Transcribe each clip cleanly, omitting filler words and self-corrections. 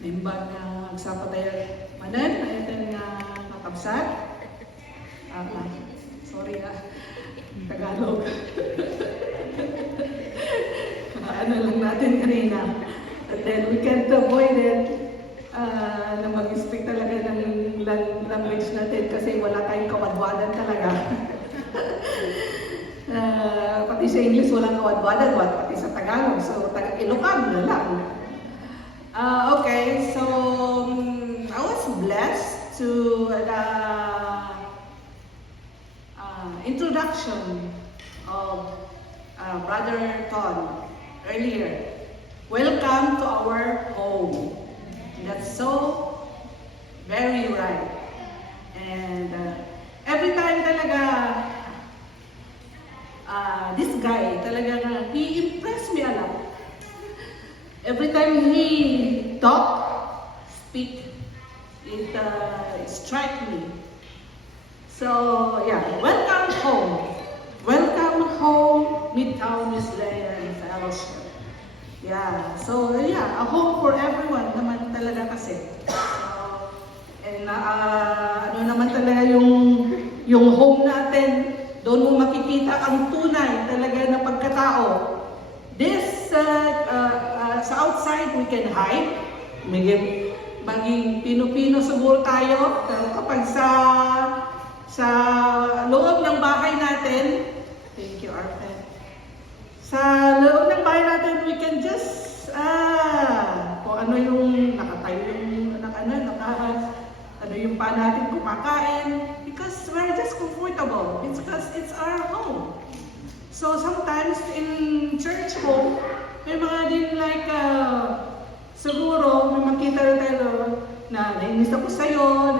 Naimbag nga agsapatay manan, ayaten nga makabsat. Sorry Tagalog. Ano lang natin kanina. And then we can't avoid it na mag-speak talaga ng language natin kasi wala tayong kawadwadan talaga. Pati sa English walang kawadwadan, pati sa Tagalog. So, Ilocano na lang. Okay, so I was blessed to the introduction of Brother Ton earlier. Welcome to our home. That's so very right. And every time talaga, this guy talaga, he impressed me a lot. Every time he speak, it strike me. So yeah, welcome home. Welcome home, Midtown Wesleyan Fellowship. Yeah, so yeah, a home for everyone naman talaga kasi. And ano naman talaga yung home natin, doon mo makikita ang tunay talaga na pagkatao. This, sa outside, we can hide. Maging pino-pino siguro tayo. Pero kapag sa loob ng bahay natin, thank you, Arpen. Sa loob ng bahay natin, we can just, kung ano yung nakatayo yung, ano yung pa natin kumakain. Because we're just comfortable. It's because it's our home. So sometimes in church home, may mga din like, siguro may makita rin tayo na nainis ako sa'yo,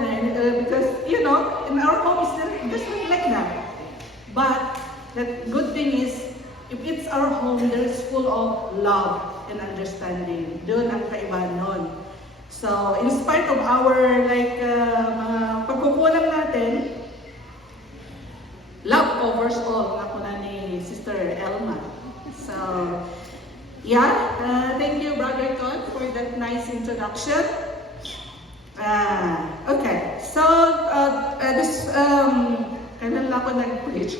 because, you know, in our home is just like that. But the good thing is, if it's our home, there is full of love and understanding. Doon ang kaibahan nun. So, in spite of our like, mga pagkukulang natin, love covers all, ako na ni Sister Elma. So, yeah, thank you, Brother Todd, for that nice introduction. Okay, so, this, kailan lang ako nag-preach?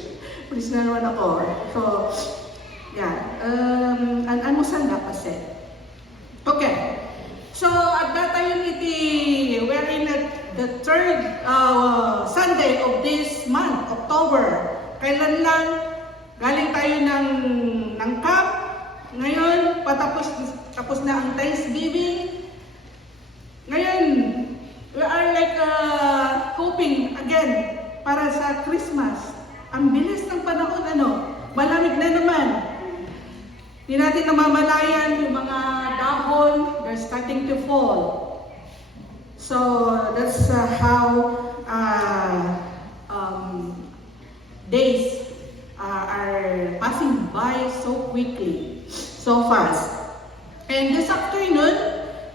Preach na naman ako. So, yeah, an-anusan na kasi. Okay, so, at that time, we're in the third Sunday of this month, October. Kailan lang, galing tayo ng camp. Ngayon, tapos na ang Thanksgiving. Ngayon, we are like hoping again para sa Christmas. Ang bilis ng panahon, malamig na naman. Hindi natin namamalayan yung mga dahon, they're starting to fall. So that's how days are passing by so quickly, so fast. And this afternoon,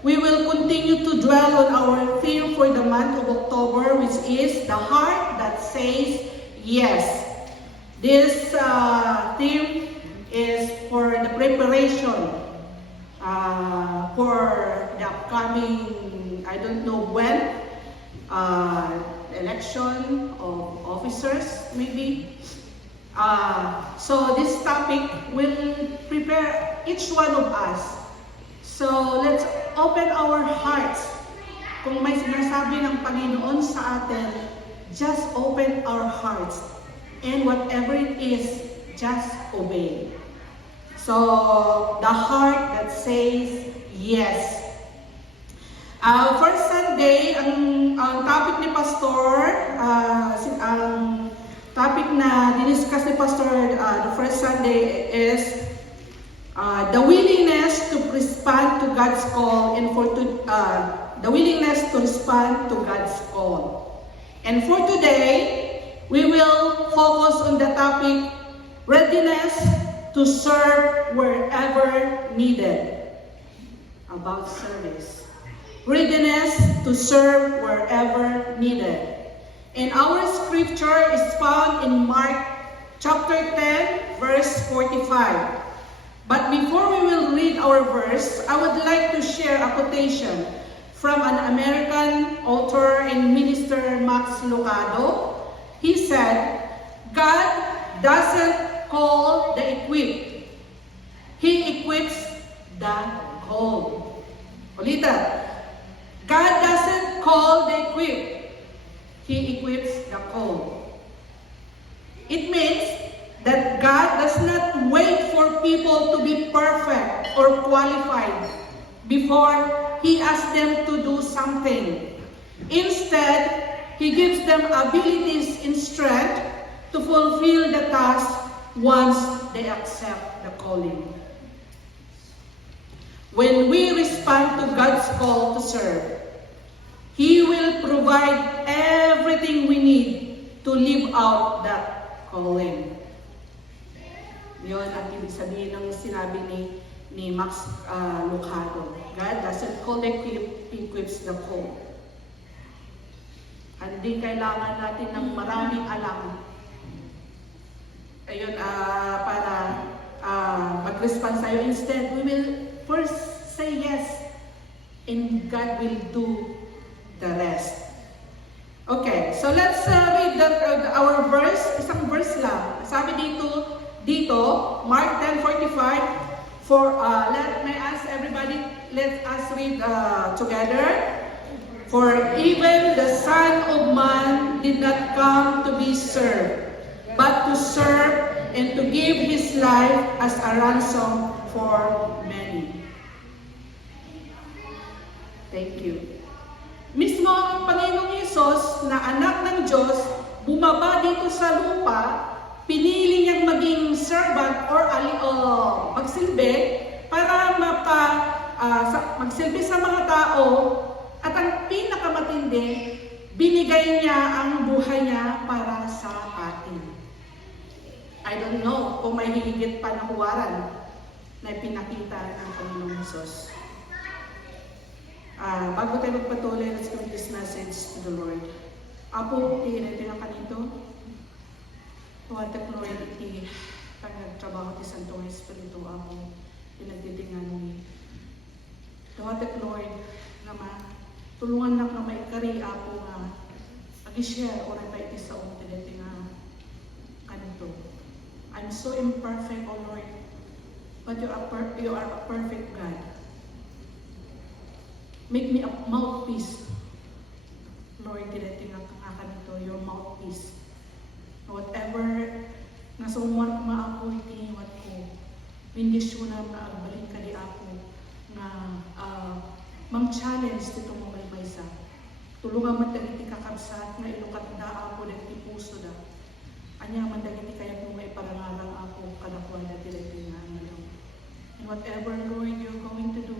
we will continue to dwell on our theme for the month of October, which is the heart that says yes. This theme is for the preparation for the upcoming, I don't know when, election of officers, maybe. So this topic will prepare each one of us. So let's open our hearts. Kung may sinasabi ng Panginoon sa atin, just open our hearts. And whatever it is, just obey. So the heart that says yes. First Sunday, ang topic ni Pastor, ang topic na diniscuss ni Pastor the first Sunday is the willingness to respond to God's call and the willingness to respond to God's call. And for today, we will focus on the topic readiness to serve wherever needed. About service. Readiness to serve wherever needed. And our scripture is found in Mark chapter 10, verse 45. But before we will read our verse, I would like to share a quotation from an American author and minister, Max Lucado. He said, God doesn't call the equipped. He equips the called. Ulitin. God doesn't call the equipped. He equips the called. It means that God does not wait for people to be perfect or qualified before He asks them to do something. Instead, He gives them abilities and strength to fulfill the task once they accept the calling. When we respond to God's call to serve, He will provide everything we need to live out that calling. Yun ang ibig sabihin ng sinabi ni Max Lucado. God doesn't call the equipped, He equips the called. Hindi kailangan natin ng maraming alam. Ayun, para mag-respond sa'yo. Instead, we will first say yes, and God will do the rest. Okay, so let's read our verse. Isang verse lang. Sabi dito, Mark 10:45. Let us read together. For even the Son of Man did not come to be served, but to serve and to give His life as a ransom for many. Thank you. Mismo ang Panginoong Hesus na anak ng Diyos, bumaba dito sa lupa, pinili niyang maging servant or magsilbi para magsilbi sa mga tao, at ang pinakamatindi, binigay niya ang buhay niya para sa atin. I don't know kung may higit pa na huwaran na pinakita ng Panginoong Hesus. Bago tayo magpatuloy, let's give this message to the Lord. Apo, tinitira ka nito. Tuwatak Lord, pagtrabaho ti Santong Espiritu, Apo, pinagtitingan ni. Tuwatak Lord, naman, tulungan na ka may kari, Apo, nga, ag-share, o rin tayo sa tinitira kanito. I'm so imperfect, O Lord, but you are a perfect God. Make me a mouthpiece. Lord, tinitingnan ka nito, your mouthpiece. Whatever na sumuwan maapo iti wat ko, bindisyon na maagbalik ka di ako na mang-challenge dito mo may maysa. Tulungan man dagiti kakabsat nga ilukat da ako dagiti puso da. Anya man dagiti kaya mo may parangalang ako kadakuan dagiti tingnan nito. And whatever, Lord, you're going to do,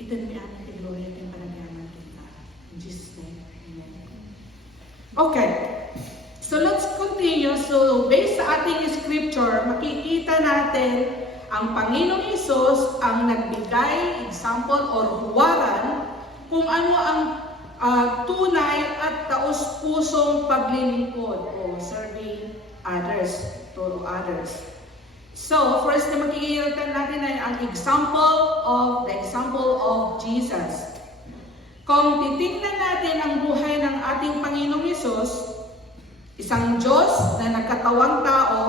itin mi amin ti glory at yung panagyaman kita. In Jesus' name, amen. Okay, so let's continue. So, based sa ating scripture, makikita natin ang Panginoong Hesus ang nagbigay example or huwaran kung ano ang tunay at taus-pusong paglilingkod o serving others to others. So, first na makikita natin ay ang example of Jesus. Kung titingnan natin ang buhay ng ating Panginoong Hesus, isang Diyos na nagkatawang tao,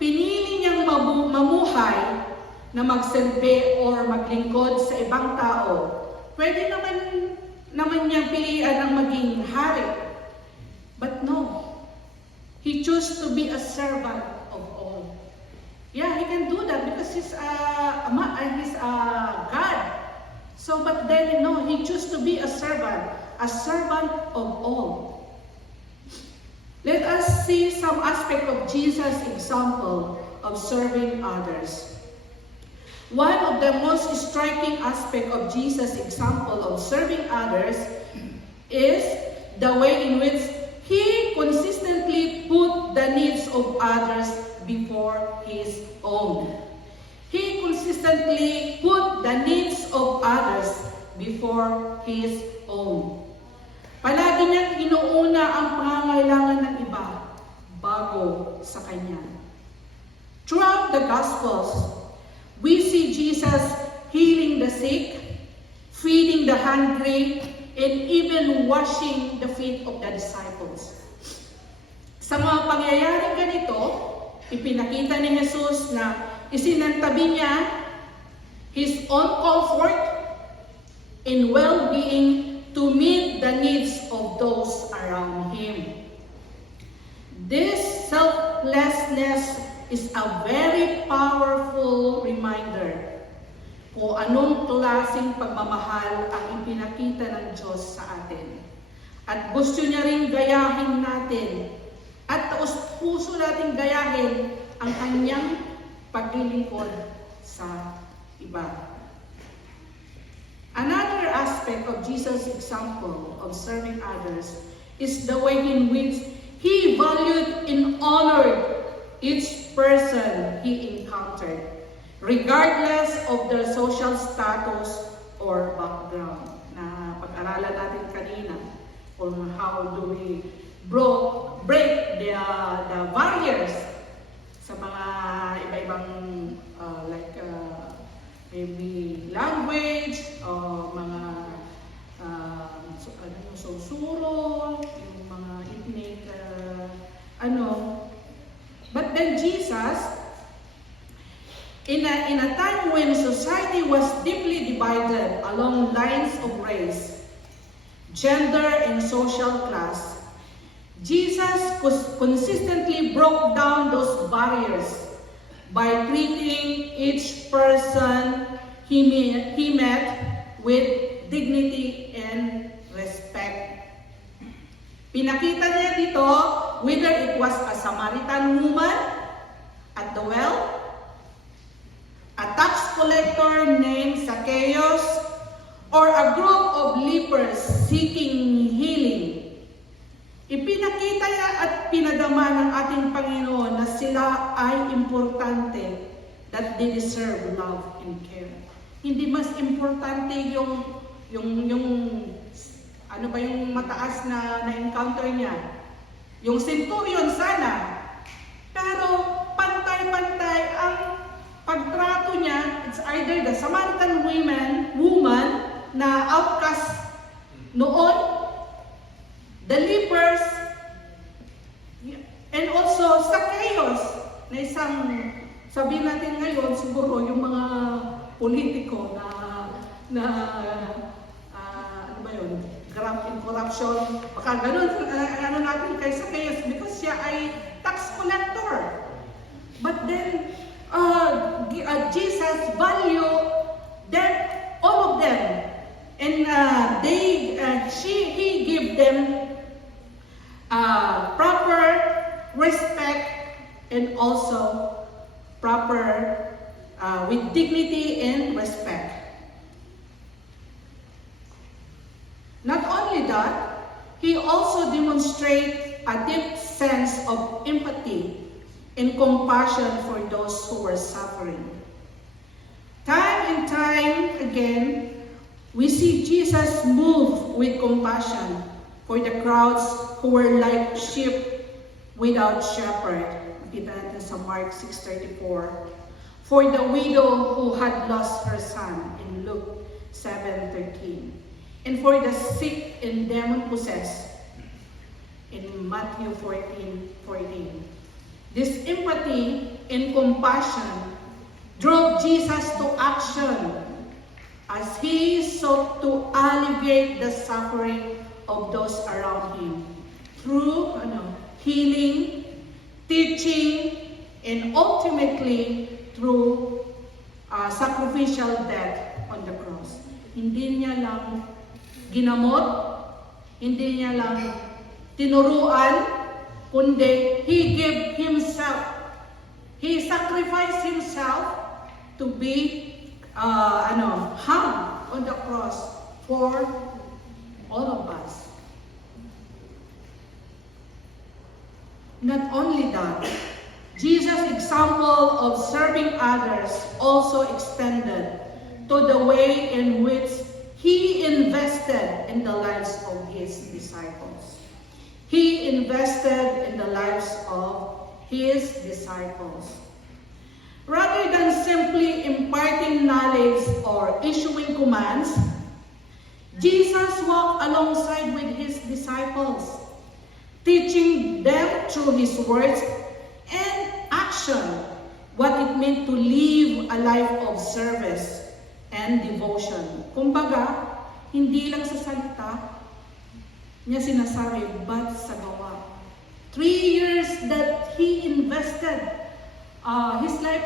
pinili niyang mamuhay na magsilbi or maglingkod sa ibang tao. Pwede naman niyang pilian ang maging hari. But no, He chose to be a servant of all. Yeah, He can do that because He's God. So, but then, He chose to be a servant of all. Let us see some aspect of Jesus' example of serving others. One of the most striking aspect of Jesus' example of serving others is the way in which He consistently put the needs of others before His own. He consistently put the needs of others before His own. Palagi niyang inuuna ang pangangailangan ng iba bago sa Kanya. Throughout the Gospels, we see Jesus healing the sick, feeding the hungry, and even washing the feet of the disciples. Sa mga pangyayaring ganito, ipinakita ni Jesus na isinantabi niya His own comfort and well-being to meet the needs of those around Him. This selflessness is a very powerful reminder kung anong klaseng pagmamahal ang ipinakita ng Diyos sa atin. At gusto niya rin gayahin natin at taos-puso natin gayahin ang kanyang paglilingkod sa iba. Another aspect of Jesus' example of serving others is the way in which He valued and honored each person He encountered, regardless of their social status or background. Na pag-aralan natin kanina on how do we break the barriers sa mga iba-ibang maybe language o mga susuro, yung mga ethnic But then Jesus, in a time when society was deeply divided along lines of race, gender, and social class, Jesus consistently broke down those barriers by treating each person he met with dignity and respect. Pinakita niya dito whether it was a Samaritan woman at the well, a tax collector named Zacchaeus, or a group of lepers seeking healing. Ipinakita niya at pinadama ng ating Panginoon na sila ay importante, that they deserve love and care. Hindi mas importante yung mataas na encounter niya. Yung centurion sana. Pero pantay-pantay ang pagtrato niya. It's either the Samaritan woman na outcast noon, the lepers, and also Zacchaeus, na isang, sabihin natin ngayon, siguro yung mga politiko na ano ba yun, graft in corruption, baka ganun, natin kay Zacchaeus, because siya ay tax collector. But then, Jesus value them, all of them, and He give them proper respect and also proper with dignity and respect. Not only that, He also demonstrates a deep sense of empathy and compassion for those who were suffering. Time and time again, we see Jesus move with compassion for the crowds who were like sheep without shepherd. Kita natin sa Mark 6:34. For the widow who had lost her son in Luke 7:13. And for the sick and demon-possessed in Matthew 14:14. This empathy and compassion drove Jesus to action as He sought to alleviate the suffering of those around Him through healing, teaching, and ultimately through sacrificial death on the cross. Hindi niya lang ginamot, hindi niya lang tinuruan, kundi He gave Himself. He sacrificed Himself to be hung on the cross for all of us. Not only that, Jesus' example of serving others also extended to the way in which He invested in the lives of His disciples. He invested in the lives of His disciples. Rather than simply imparting knowledge or issuing commands, Jesus walked alongside with his disciples, teaching them through his words and action what it meant to live a life of service and devotion. Kumbaga, hindi lang sa salita niya sinasabi, but sa gawa. 3 years that he invested his life,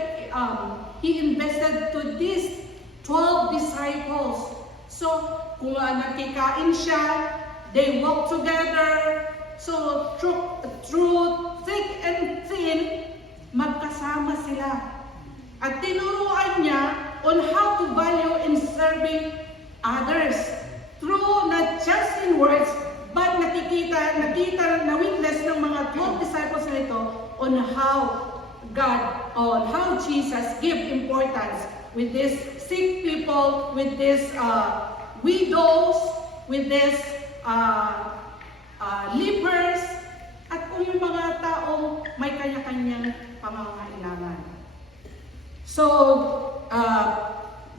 he invested to these 12 disciples. So, kung nakikain siya, they walk together. So, through thick and thin, magkasama sila. At tinuruan niya on how to value in serving others. Through not just in words, but nakita na witness ng mga 12 disciples na ito on how Jesus gave importance with these sick people, with these widows, with these lepers, at kung yung mga taong may kanya-kanyang pangangailangan. So,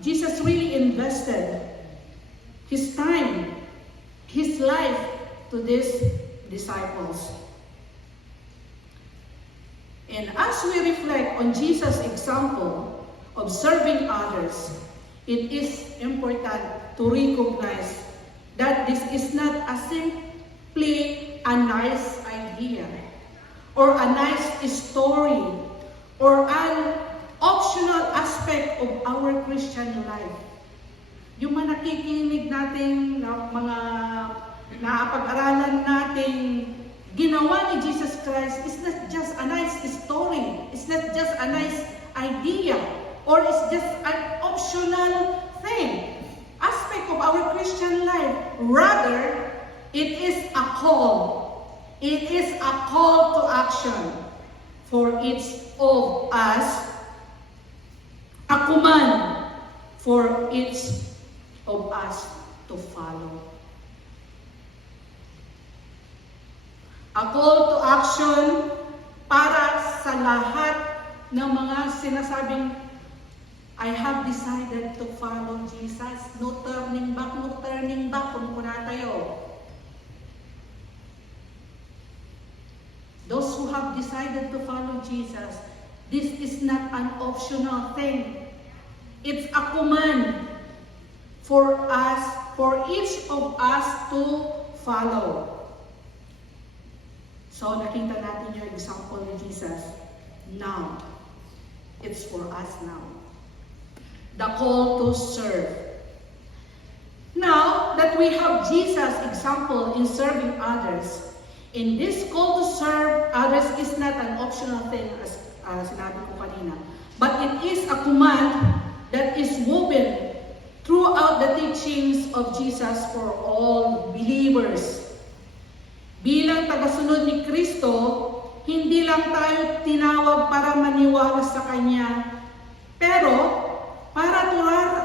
Jesus really invested his time, his life to these disciples. And as we reflect on Jesus' example of serving others, it is important to recognize that this is not simply a nice idea or a nice story or an optional aspect of our Christian life. Yung mga nakikinig natin, mga naapag-aralan natin, ginawa ni Jesus Christ is not just a nice story, it's not just a nice idea, or it's just an optional thing, aspect of our Christian life. Rather, it is a call. It is a call to action for each of us, a command for each of us to follow. A call to action para sa lahat ng mga sinasabing, I have decided to follow Jesus. No turning back, kung kuna tayo. Those who have decided to follow Jesus, this is not an optional thing. It's a command for us, for each of us to follow. So, nakita natin yung example ni Jesus. Now, it's for us now. The call to serve. Now that we have Jesus' example in serving others, in this call to serve others is not an optional thing, as sinabi ko kanina, but it is a command that is woven throughout the teachings of Jesus for all believers. Bilang tagasunod ni Kristo, hindi lang tayo tinawag para maniwala sa Kanya, pero para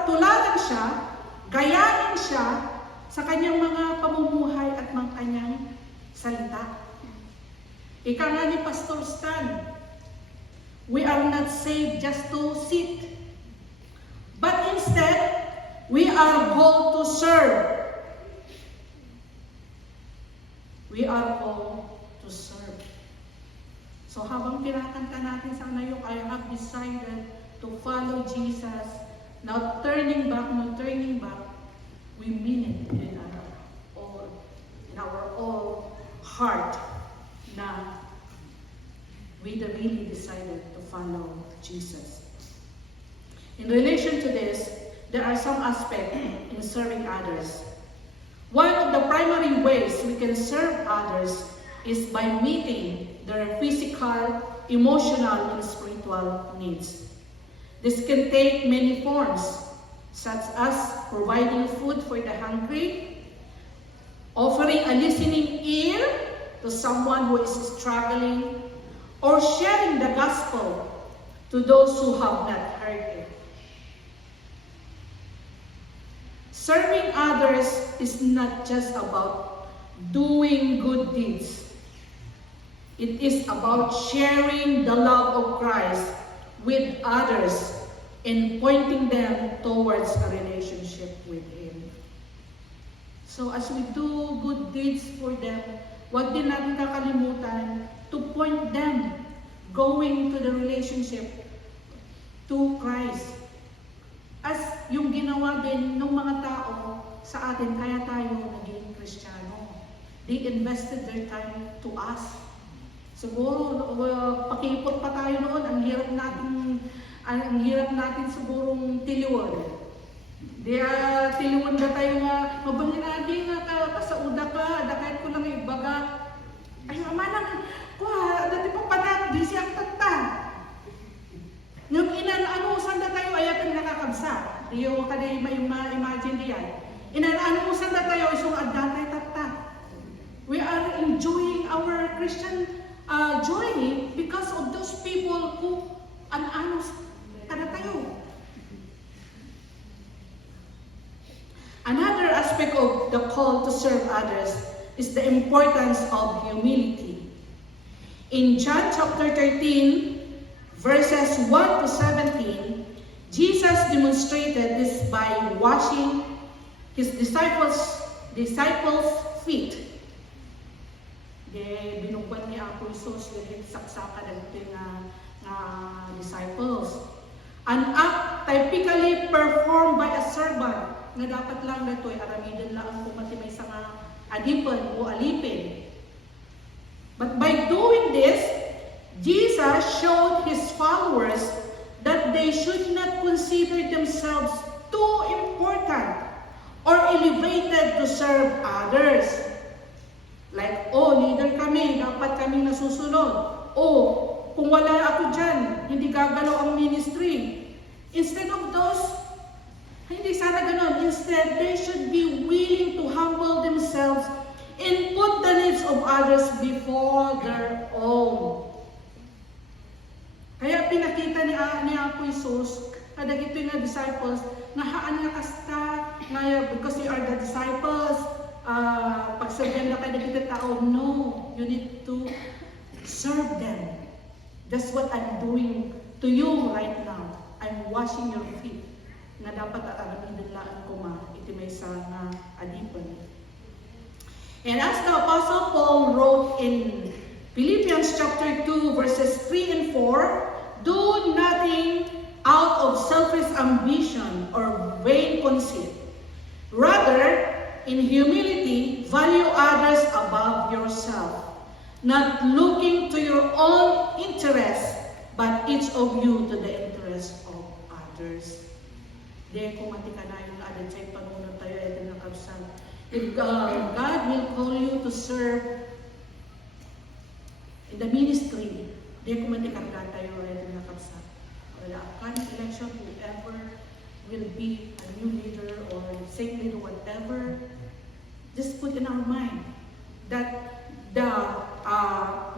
tularan siya, gayahin siya sa Kanyang mga pamumuhay at mga Kanyang salita. Ika nga ni Pastor Stan, we are not saved just to sit, but instead, we are called to serve. We are called to serve. So habang kinakanta natin sa ngayon, I have decided to follow Jesus, not turning back, we mean it in our all heart na we really decided to follow Jesus. In relation to this, there are some aspects in serving others. One of the primary ways we can serve others is by meeting their physical, emotional, and spiritual needs. This can take many forms, such as providing food for the hungry, offering a listening ear to someone who is struggling, or sharing the gospel to those who have not heard it. Serving others is not just about doing good deeds. It is about sharing the love of Christ with others and pointing them towards a relationship with Him. So as we do good deeds for them, huwag din natin kakalimutan to point them going to the relationship to Christ. As yung ginawa din ng mga tao sa atin, kaya tayo naging Kristiyano. They invested their time to us. Siguro, pakipot pa tayo noon, ang hirap natin sigurong tiliwan. Tiliwan na tayo nga, mabanginagi nga ka, pasauda ka, dakay ko lang ibaga. Ay, manang, dati pa panak, di siya tata. Yung inaan-anusan na tayo, ayatan nakakabsa. Di yung kanay ma-imagine diyan. Inaan-anusan na tayo, isong adatay tata. We are enjoying our Christian journey because of those people who an-anos kada tayo. Another aspect of the call to serve others is the importance of humility. In John chapter 13, verses 1 to 17, Jesus demonstrated this by washing his disciples' feet. Binugban ni Apo Isos, saksakan natin na disciples. An act typically performed by a servant na dapat lang na ito'y aramidan lang ang kumatimay sa mga adipan o alipin. But by doing this, Jesus showed his followers that they should not consider themselves too important or elevated to serve others. Like, leader kami, dapat kami nasusunod. Kung wala ako dyan, hindi gagalaw ang ministry. Instead of those, hindi sana ganon. Instead, they should be willing to humble themselves and put the needs of others before their own. Kaya pinakita ni Apo Isus, kada ito nga disciples, nga haan nga kasta, because you are the disciples, pagsabihan na kada kita tao, no, you need to serve them. That's what I'm doing to you right now. I'm washing your feet. Na dapat aramidan ko iti may nga adipan. And as the Apostle Paul wrote in Philippians chapter 2 verses 3 and 4, do nothing out of selfish ambition or vain conceit. Rather, in humility, value others above yourself, not looking to your own interest, but each of you to the interest of others. Kung matika na yung adan sa'yo panunod tayo, ito nakabsan. If God will call you to serve in the ministry, kung matika na tayo, ito nakabsan. Wala kan election, whoever will be a new leader or same leader, whatever, just put in our mind that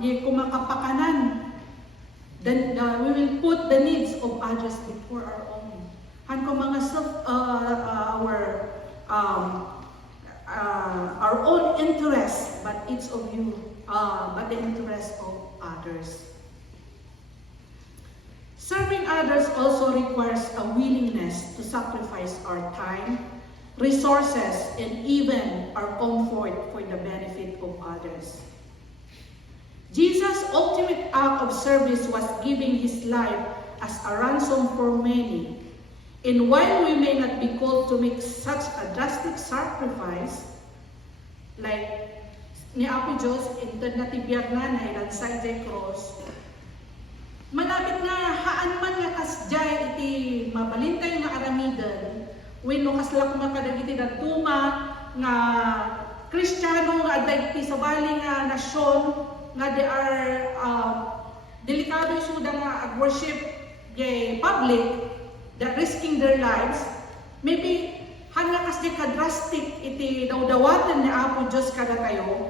kung makapakanan, then we will put the needs of others before our own. And kung mga our own interests, but each of you, but the interest of others. Serving others also requires a willingness to sacrifice our time, resources, and even our comfort for the benefit of others. Jesus' ultimate act of service was giving his life as a ransom for many. And while we may not be called to make such a drastic sacrifice, like ni Apo Diyos, intad na tibiyag nanay, lansay jay cross, malapit nga haan man nga kasjay iti mabalintay nga aramidan, when no kaslak makadagiti na tuma nga Kristiyano nga aday iti sabali nga nasyon nga they are delikado isuda nga ag-worship gay public, that risking their lives, maybe hanga kasi ka-drastic iti dawdawatan ni Apo Diyos kada tayo.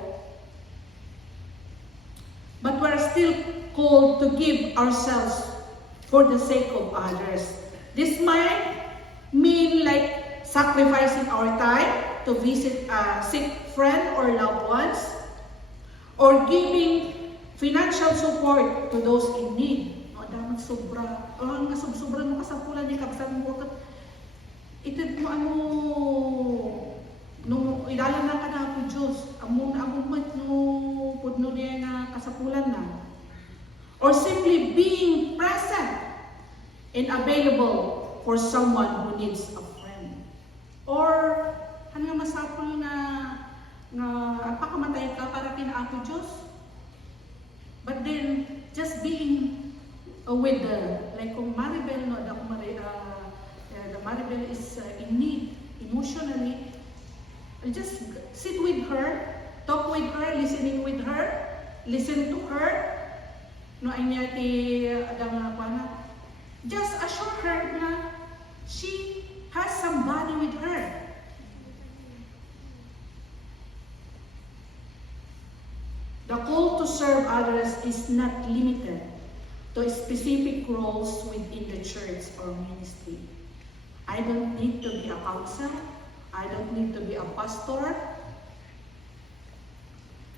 But we're still called to give ourselves for the sake of others. This might mean like sacrificing our time to visit a sick friend or loved ones, or giving financial support to those in need. Damat sobra. Nga sobra mo kasapulan ni kapsan mo. Itid mo nung idalan na ka na po Diyos, among no pudno niya nga kasapulan na. Or simply being present and available for someone who needs a friend. Or ano nga masapol nga pakamatay ka para kinaako Diyos. But then, just being with like kung Maribel, no, the Maribel is in need emotionally, just sit with her, talk with her, listening with her, listen to her, no, ay niya ti adang na just assure her na she has somebody with her. The call to serve others is not limited to specific roles within the church or ministry. I don't need to be a counsel. I don't need to be a pastor.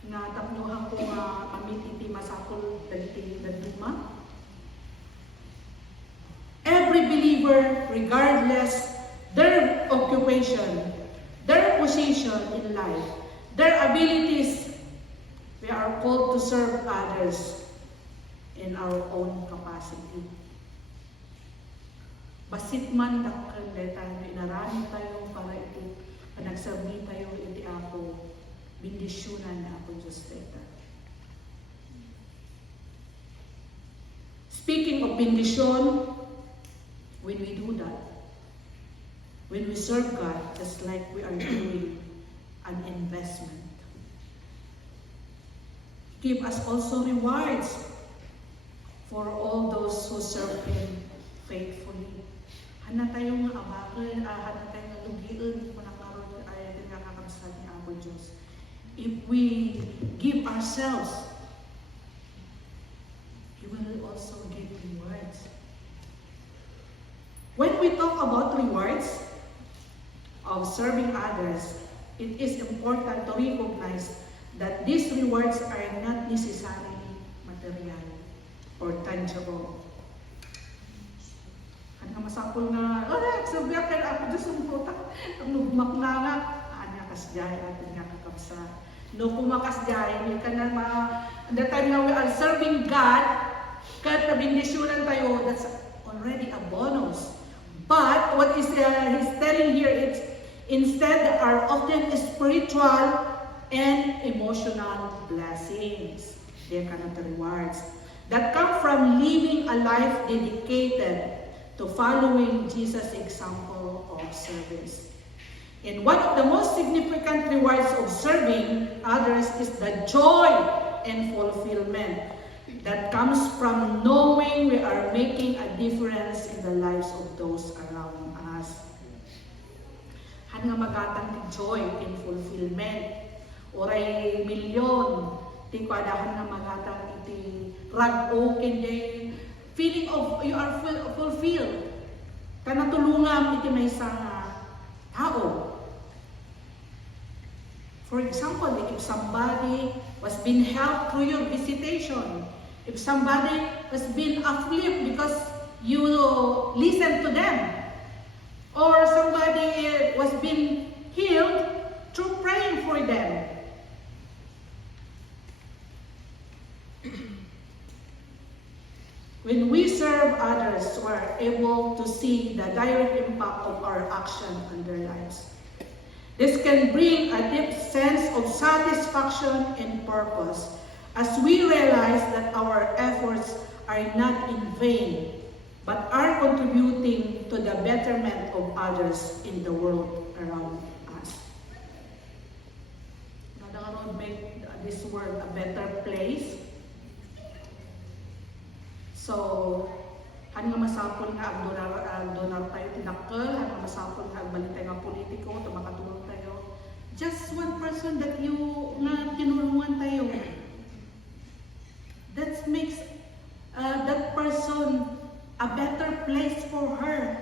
Na tapnuhan ko nga mamititi masakol dagiti daduma. Every believer, regardless their occupation, their position in life, their abilities, we are called to serve others in our own capacity. Basit man dakkel tayo, inarami tayo para ito, panagsabi tayo iti ako, bindisyonan na ako Diyos deta. Speaking of bindisyon, when we do that, when we serve God, just like we are doing an investment, give us also rewards for all those who serve Him faithfully. Hana tayo nga abakal, hana tayo nga lugiin, kung nakaroon ay nga kakamsa ni Apo Diyos. If we give ourselves, He will also give rewards. When we talk about rewards of serving others, it is important to recognize that these rewards are not necessarily material or tangible. Ano masapol na, sabihan ka na ako Diyos ang putak, ang nugmak na nga, kasjay atin nga kakabsa. No kumakasjay, hindi ka na the time na we are serving God, kahit nabindisyonan tayo, that's already a bonus. But what is He's telling here, it's instead are often spiritual and emotional blessings. They are kind of the rewards that come from living a life dedicated to following Jesus' example of service. And one of the most significant rewards of serving others is the joy and fulfillment that comes from knowing we are making a difference in the lives of those around us. Han nga magatang ti joy and fulfillment. Oray milyon, ti kwadahan na magatang iti rag-o kenday feeling of you are fulfilled. Kanatulungam iti may isang tao. For example, if somebody was being helped through your visitation, if somebody was being uplifted because you listened to them, or somebody was being healed through praying for them. When we serve others, we are able to see the direct impact of our action on their lives. This can bring a deep sense of satisfaction and purpose as we realize that our efforts are not in vain, but are contributing to the betterment of others in the world around us. Nadang make this world a better place. So, han nga masapol nga donar tayo tinakkel, han nga masapol nga agbalik tayo nga politiko, tumakatulong tayo. Just one person that you nga tinulungan tayo. That makes that person a better place for her.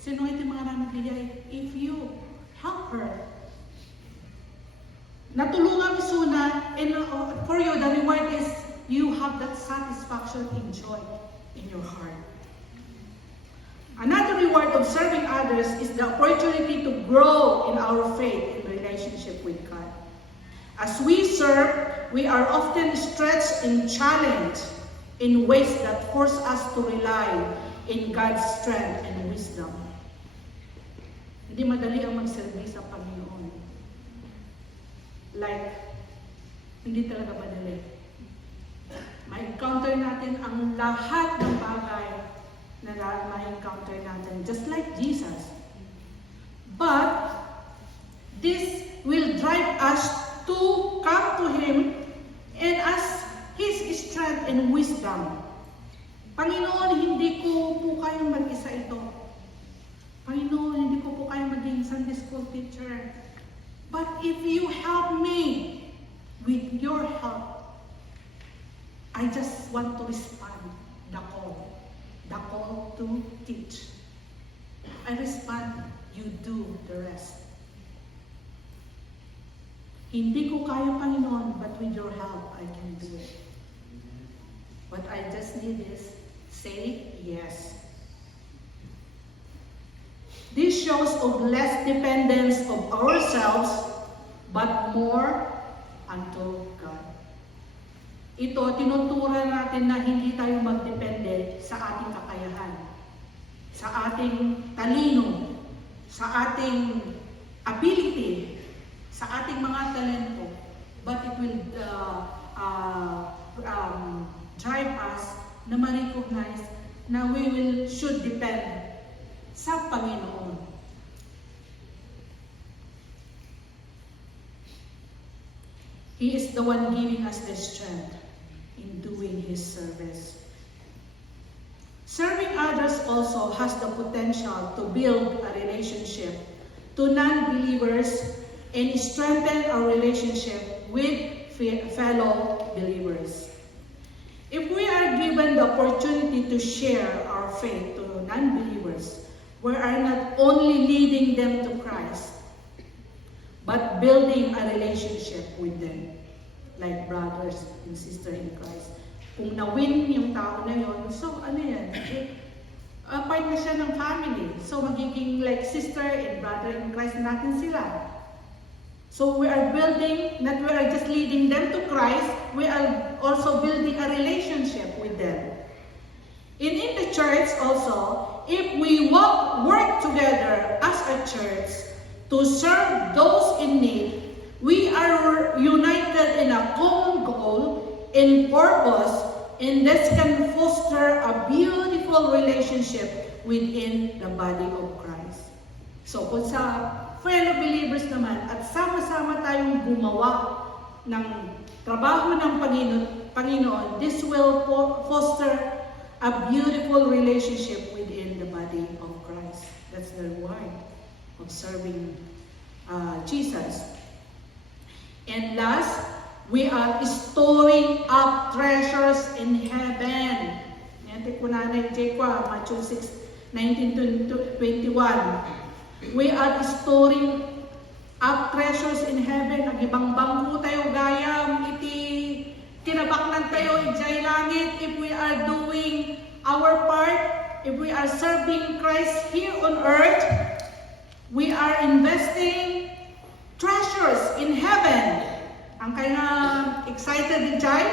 Sino iti mga nanagiyay? If you help her, natulungan suna, and for you, the reward is you have that satisfaction and joy in your heart. Another reward reward of serving others is the opportunity to grow in our faith and relationship with God. As we serve, we are often stretched and challenged in ways that force us to rely in God's strength and wisdom. Hindi madali ang magserbi sa Panginoon. Like, hindi talaga madali. Ma-encounter natin ang lahat ng bagay na ma-encounter natin, just like Jesus. But, this will drive us to come to Him and ask His strength and wisdom. Panginoon, hindi ko po kayang mag-isa ito. Panginoon, hindi ko po kayang maging Sunday school teacher. But if you help me with your help, I just want to respond the call to teach. I respond, you do the rest. Hindi ko kaya, Panginoon, but with your help, I can do it. What I just need is, say yes. This shows of less dependence of ourselves, but more unto God. Ito, tinuturan natin na hindi tayo magdepende sa ating kakayahan, sa ating talino, sa ating ability, sa ating mga talento, but it will drive us na ma-recognize na should depend sa Panginoon. He is the one giving us the strength in doing His service. Serving others also has the potential to build a relationship to non-believers and strengthen our relationship with fellow believers. If we are given the opportunity to share our faith to non-believers, we are not only leading them to Christ, but building a relationship with them, like brothers and sisters in Christ. Kung na-win yung tao na yun, so ano yan? Part na siya ng family. So magiging like sister and brother in Christ natin sila. So we are building, not we are just leading them to Christ, we are also building a relationship with them. In the church also, if we work together as a church to serve those in need, we are united in a common goal and purpose, and this can foster a beautiful relationship within the body of Christ. So kung sa fellow believers naman at sama-sama tayong gumawa ng trabaho ng Panginoon, this will foster a beautiful relationship within the body of Christ. That's the reward of serving Jesus. And last, we are storing up treasures in heaven. Yan po nanay Jacob, Matthew 6:19-21. We are storing up treasures in heaven. Ang ibang bangko tayo gayam, iti tinabaklan tayo ijay langit. If we are doing our part, if we are serving Christ here on earth, we are investing treasures in heaven. Ang kaya excited ijay?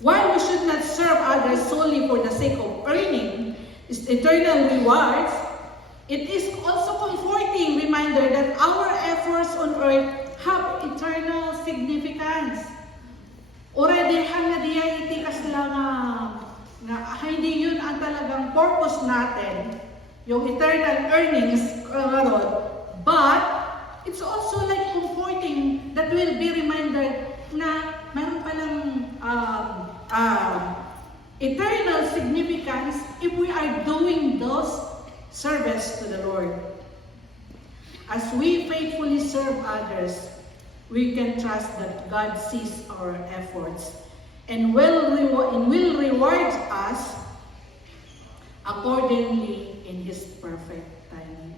While we should not serve others solely for the sake of earning eternal rewards, it is also comforting reminder that our efforts on earth have eternal significance. Already hanga diya iti kasla nga hindi yun ang talagang purpose natin, yung eternal earnings but it's also like comforting that will be reminded na mayroon palang eternal significance if we are doing those service to the Lord. As we faithfully serve others, we can trust that God sees our efforts and will reward us accordingly in His perfect timing.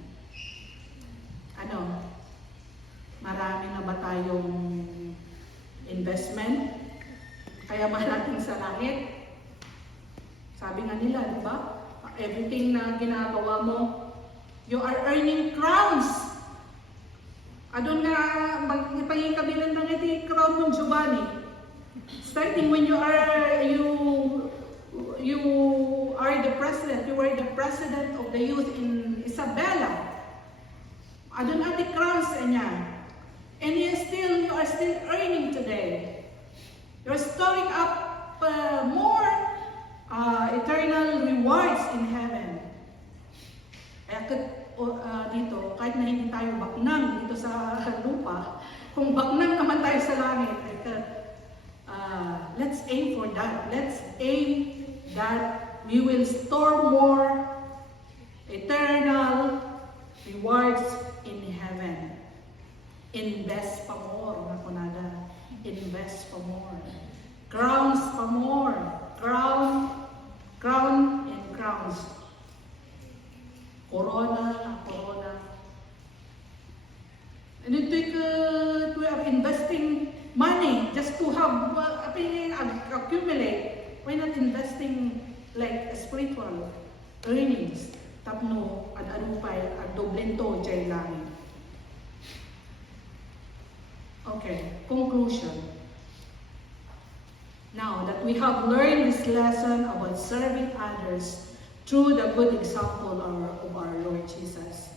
Marami na ba tayong investment? Kaya ba natin sa langit? Sabi nga nila, di ba? everything na ginagawa mo, you are earning crowns. Adon nga, magpahingkabilan ng iti crown ng Giovanni. Starting when you are the president, you were the president of the youth in Isabela. Adon ati crowns niya. And you are still earning today. You're storing up more eternal rewards in heaven. Kaya dito, kahit na hindi tayo baknang dito sa lupa, kung baknang naman tayo sa langit, let's aim for that. Let's aim that we will store more eternal rewards in heaven. Invest pa more, mga kunada. Invest pa more. Crowns pa more. Crown and crowns. Corona. And it take we are investing money just to have accumulate. Why not investing like spiritual earnings? Tapno ano pa ang doblento jay langit. Okay, conclusion. Now that we have learned this lesson about serving others through the good example of our Lord Jesus,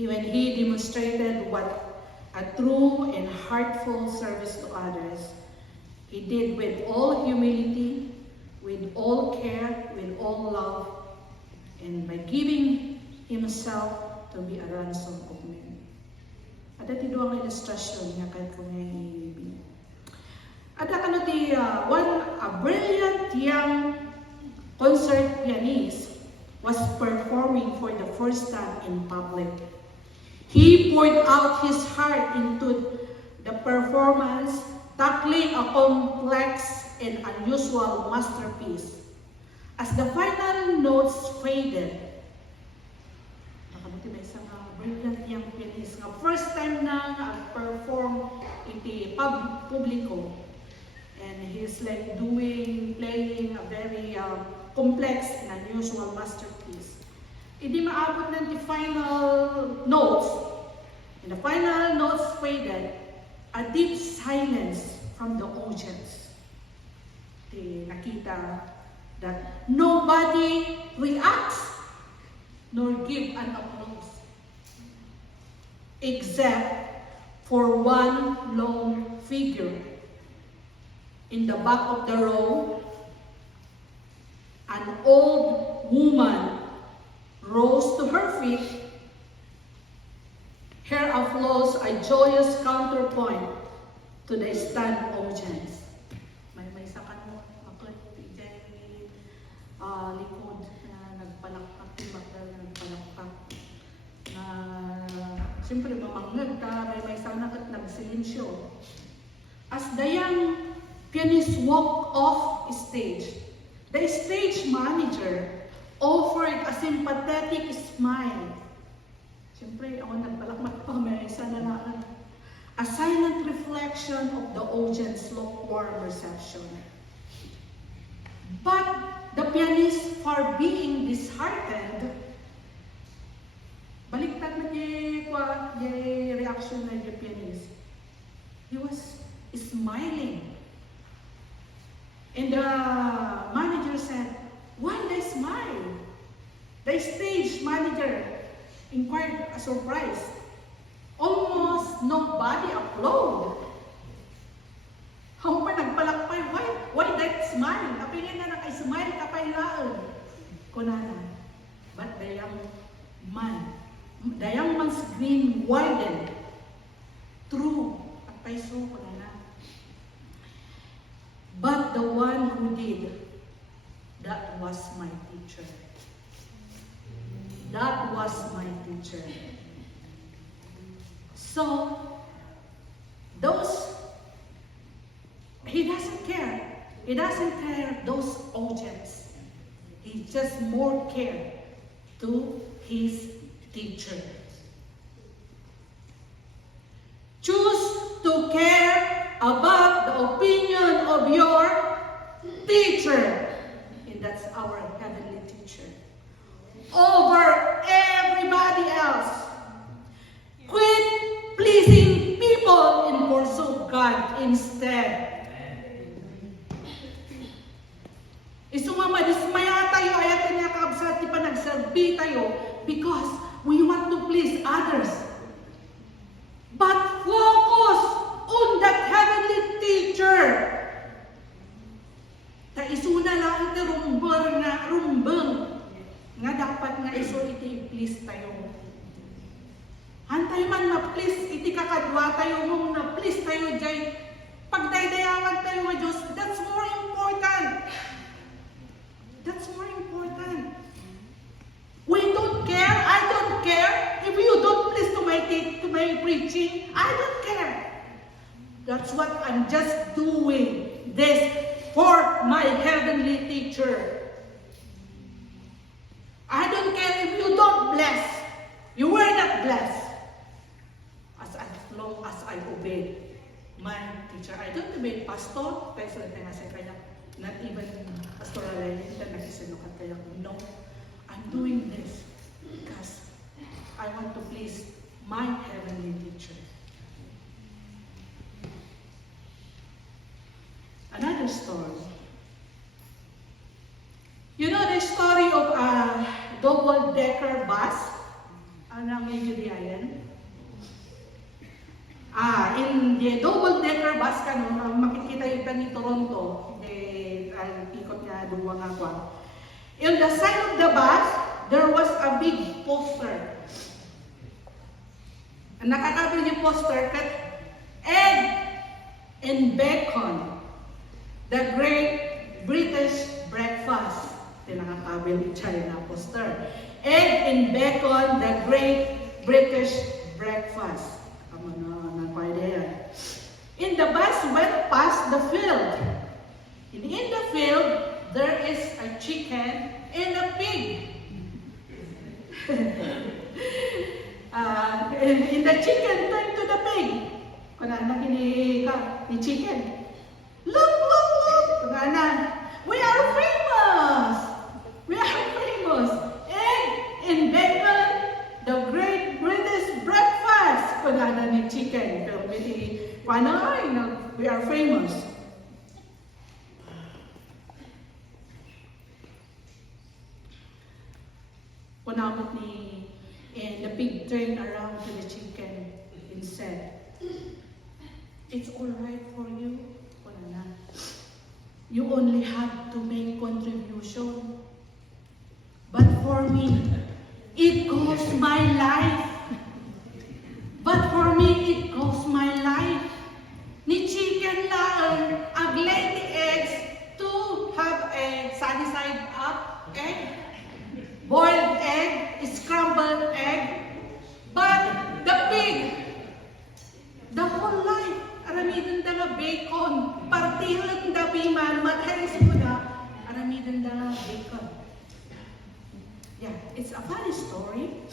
when He demonstrated what a true and heartful service to others, He did with all humility, with all care, with all love, and by giving Himself to be a ransom of men. Ada ti duang ilustrasyon nga kahit kung ngay ibig. Ada kano ti a brilliant young concert pianist was performing for the first time in public. He poured out his heart into the performance, tackling a complex and unusual masterpiece. As the final notes faded, nakabuti may isang brilliant young pianist nga first time na perform iti publiko, and he's like playing a very complex and unusual masterpiece. Hindi maabot ng the final notes, and the final notes faded, a deep silence from the audience. Nakita that nobody reacts nor give an applause, except for one lone figure in the back of the row. An old woman rose to her feet, her applause a joyous counterpoint to the stunned audience. May sakan mo, makot, likod na nagpalakpak, timbakdal na nagpalakpak. Siyempre mamangag ka, may sakan at nagsilensyo. As the young pianist walked off stage, the stage manager offered a sympathetic smile. Siyempre, ako nagpalakmak pa, may isa na naan. A silent reflection of the audience's lukewarm reception. But the pianist, far being disheartened, baliktad na yung reaction na yung pianist. He was smiling. And the manager said, "Why they smile?" The stage manager inquired, surprised. Almost nobody applauded. How pa nagpalakpay? Why that smile? Kapilin na naka-smile kapailaan. Kunana. But the young man's grin widened. True. At paiso kunana. But the one who did, that was my teacher. That was my teacher. So, he doesn't care. He doesn't care those audience. He just more care to his teacher. Choose to care about the opinion of your teacher. And that's our heavenly teacher. over everybody else. Quit pleasing people and pursue God instead. Isumama, dismaya tayo, ayatin niya kaabsat, di pa nagserbi tayo because we want to please others. But focus on that heavenly teacher. Ta isuna lang iti rumbang nga dapat nga iso iti please tayo. Hantay man na-please iti kakadwa tayo mong na-please tayo jay pagdaydayawan tayo nga Diyos, that's more important. That's more important. We don't care, I don't care if you don't please to my preaching, I don't care. That's what I'm just doing this for my heavenly teacher. I don't care if you don't bless. You were not blessed. As long as I obey my teacher. I don't obey pastor. Kaya sila nga sa kanya. Not even pastoral line. Nagsinukat kaya ko. No. I'm doing this because I want to please my heavenly teacher. Another story. You know the story of a double-decker bus? Ano medyo diyan? In the double-decker bus, makikita yun ni Toronto, ikot nga duwa nga kwa. In the side of the bus, there was a big poster. Ang nakakabili yung poster, egg and bacon, the great British breakfast. Tinakakabil China poster. Egg and bacon, the great British breakfast. In the bus went past the field. In the field, there is a chicken and a pig. And the chicken turned to the pig. Kunana kini chicken. Look, look, look! Kunana, we are famous! We are famous! Egg and bacon, the great British breakfast! Kunana ni chicken. Pero we are famous. Kunamot ni, and the pig turned around to the chicken and said, "It's all right for you. Kunana. You only have to make contribution. But for me, it costs my life. But for me, it costs my life. Ni chicken lang, aglay the eggs to have a sunny side up egg, boiled egg, scrambled egg. But the pig, the whole life, aramidin da nga bacon, partihan da biman, matharis mo da, aramidin da nga bacon." Yeah, it's a funny story.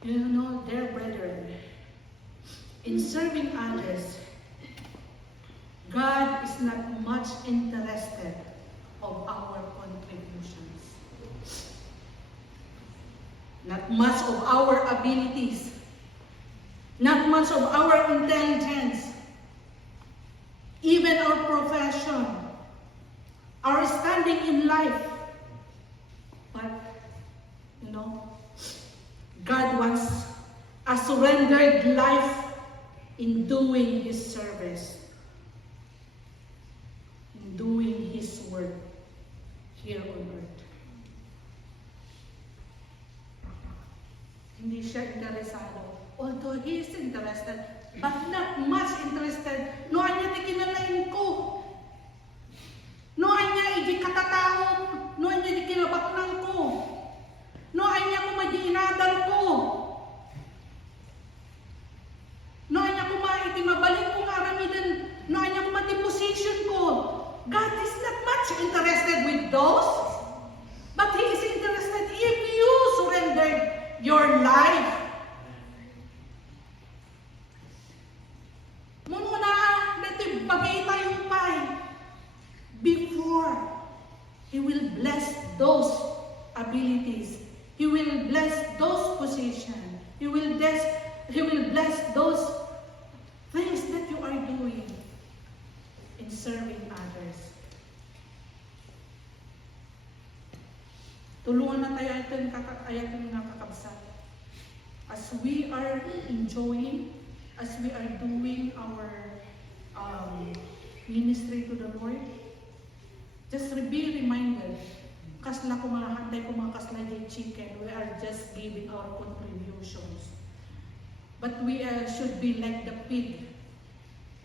You know, dear brethren, in serving others, God is not much interested of our contributions. Not much of our abilities. Not much of our intelligence. Even our profession. Our standing in life. But, you know, God wants a surrendered life in doing His service, in doing His work here on earth. Hindi siya interesado. Although He is interested, but not much interested. Noan niya ti kinalain ko. Noan niya iji katatao. Noan niya di kinabaknang ko. Noan niya kung madiinadal ko. Noan niya kung maiti mabalik ko nga aramidan. Noan niya kung mati position ko. God is not much interested with those. But He is interested if you surrender your life. Muna natibagay tayong pay before He will bless those abilities. He will bless those positions. He will bless those things that you are doing in serving others. Tulungan na tayo ayatin mga kakabsat. As we are enjoying, as we are doing our ministry to the Lord, just be reminded, kasla ko mga hantay ko mga kasla yung chicken, we are just giving our contributions. But we should be like the pig,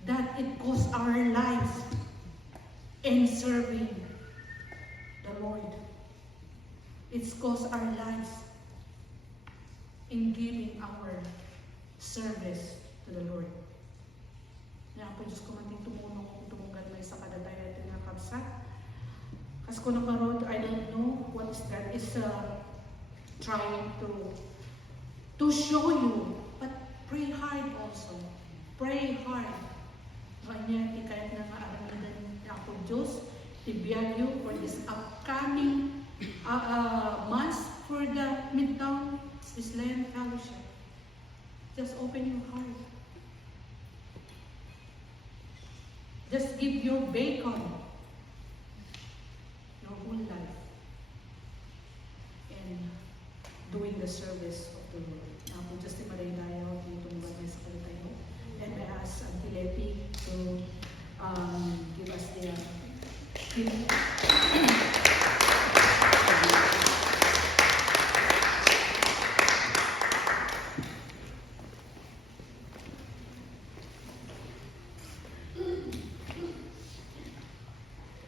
that it costs our lives in serving the Lord. It's cost our lives in giving our service to the Lord. Kaya po Diyos ko manting tumugan may sa kadatayan at nakabsat. Kas ko nakarod, I don't know what is that. Is trying to show you, but pray hard also. Pray hard. Kanya, ikayat na nga aramidan na ako Diyos, ibiyag you for this upcoming months for the Midtown Wesleyan Fellowship. Just open your heart. Just give your bacon, your whole life, in doing the service of the Lord. Now, po just imarindayaw itong bagay sa kalitayo. And I ask Auntie Letty to give us the